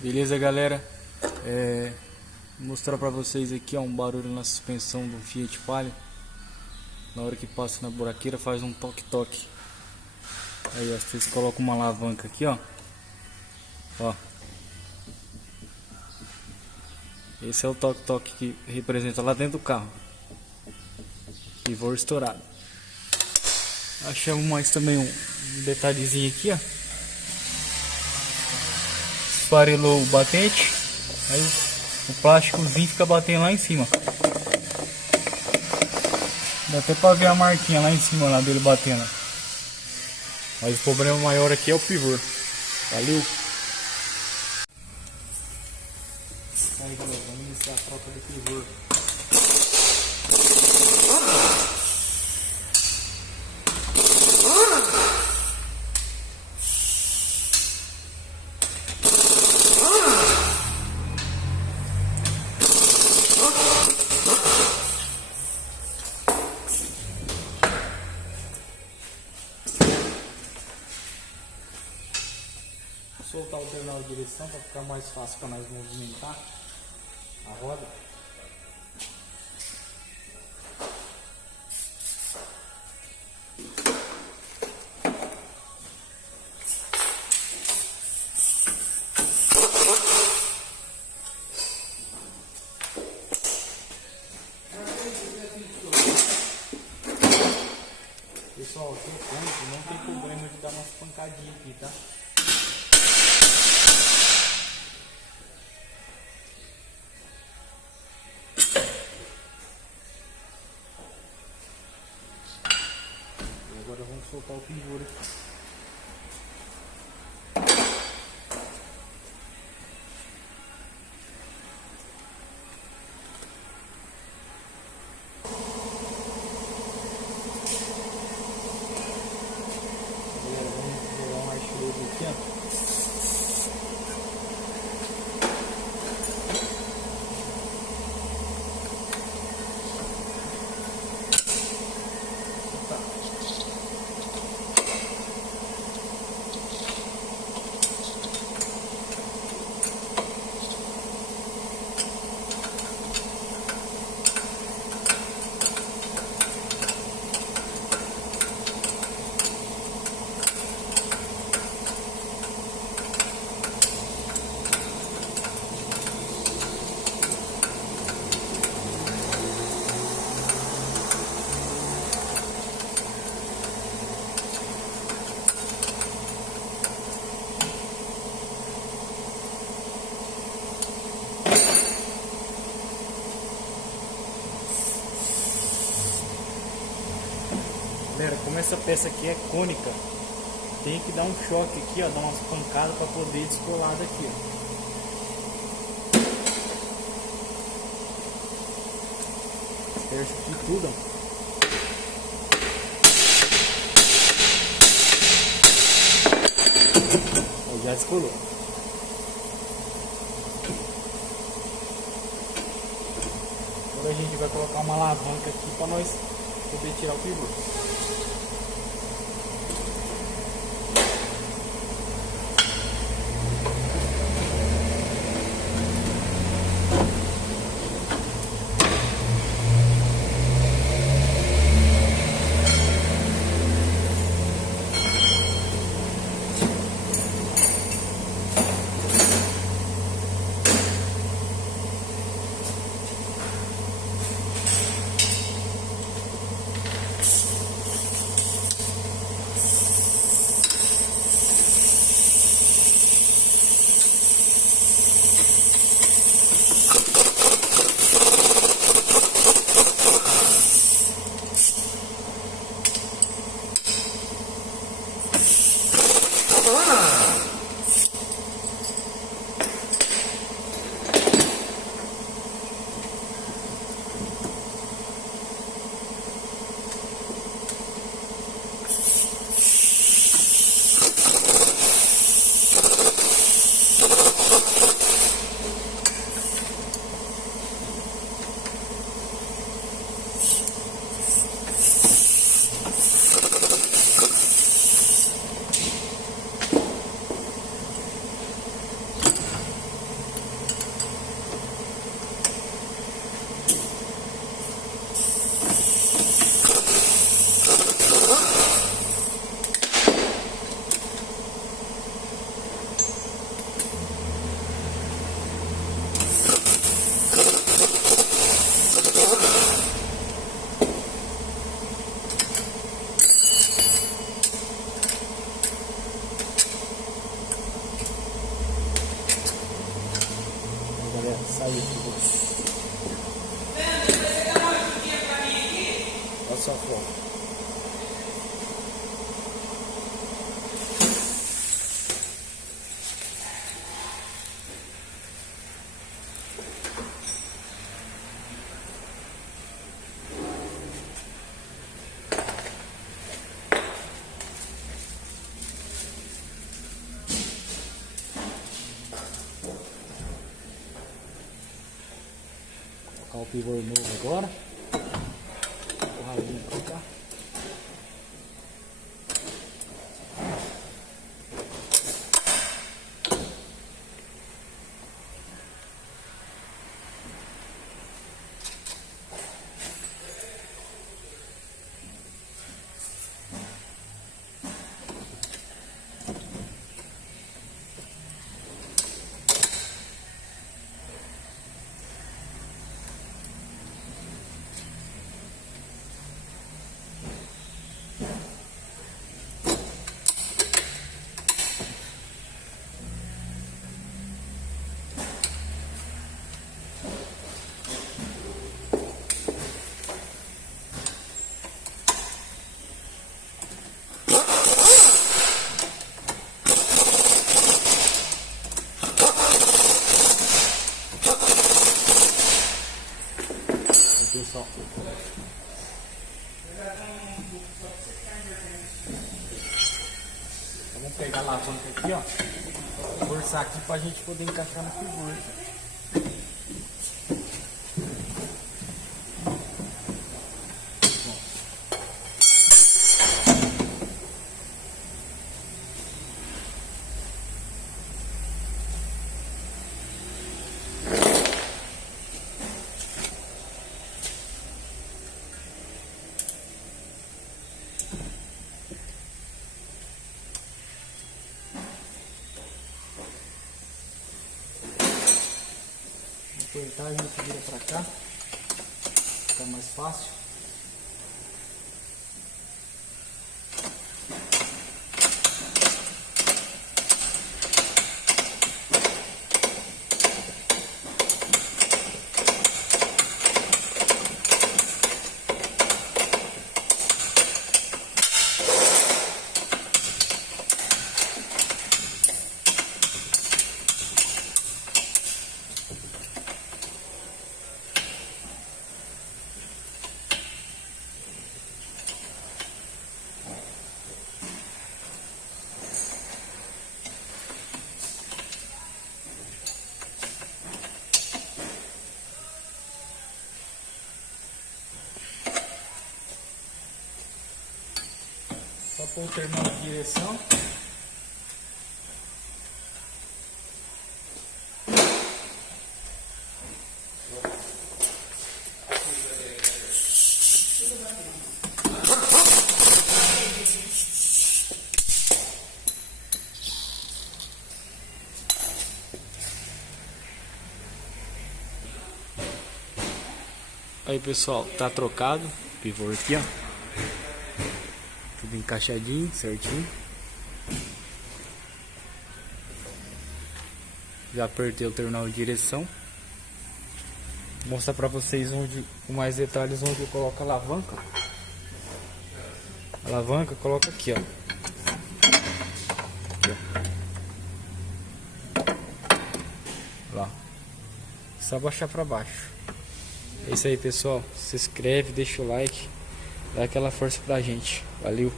Beleza, galera? Vou mostrar pra vocês aqui ó, um barulho na suspensão do Fiat Palio. Na hora que passa na buraqueira faz um toque-toque. Aí ó, vocês colocam uma alavanca aqui ó. Esse é o toque-toque que representa lá dentro do carro. Pivô estourado. Achamos mais também um detalhezinho aqui ó. Esfarelou o batente, aí o plásticozinho fica batendo lá em cima. Dá até pra ver a marquinha lá em cima lá dele batendo. Mas o problema maior aqui é o pivô. Valeu! Aí galera, vamos iniciar a troca do pivô. Soltar o pedal de direção para ficar mais fácil para nós movimentar a roda. Pessoal, aqui é cônico, não tem problema de dar umas pancadinhas aqui, tá? Agora vamos soltar o pivô aqui. Galera, vamos jogar um marcha-rolo aqui, ó. Galera, como essa peça aqui é cônica, tem que dar um choque aqui, ó, dar umas pancadas para poder descolar daqui, ó. Fecha aqui tudo, ó. Ó, já descolou. Agora a gente vai colocar uma alavanca aqui para nós poder tirar o pivô. saiu tudo. Olha só a foto. Colocar o pivô novo agora. O ralinho pra cá. Pessoal, vamos pegar a alavanca aqui, ó, forçar aqui pra gente poder encaixar no figura. Apertar, a gente vira pra cá, fica mais fácil. Só pôr o terminal de direção. Aí pessoal, tá trocado o pivô aqui, ó. Tudo encaixadinho, certinho. Já apertei o terminal de direção. Vou mostrar pra vocês onde, com mais detalhes, onde eu coloco a alavanca. A alavanca coloca aqui, ó. Aqui, ó. Lá. Só baixar pra baixo. É isso aí, pessoal. Se inscreve, deixa o like, dá aquela força pra gente. Valeu!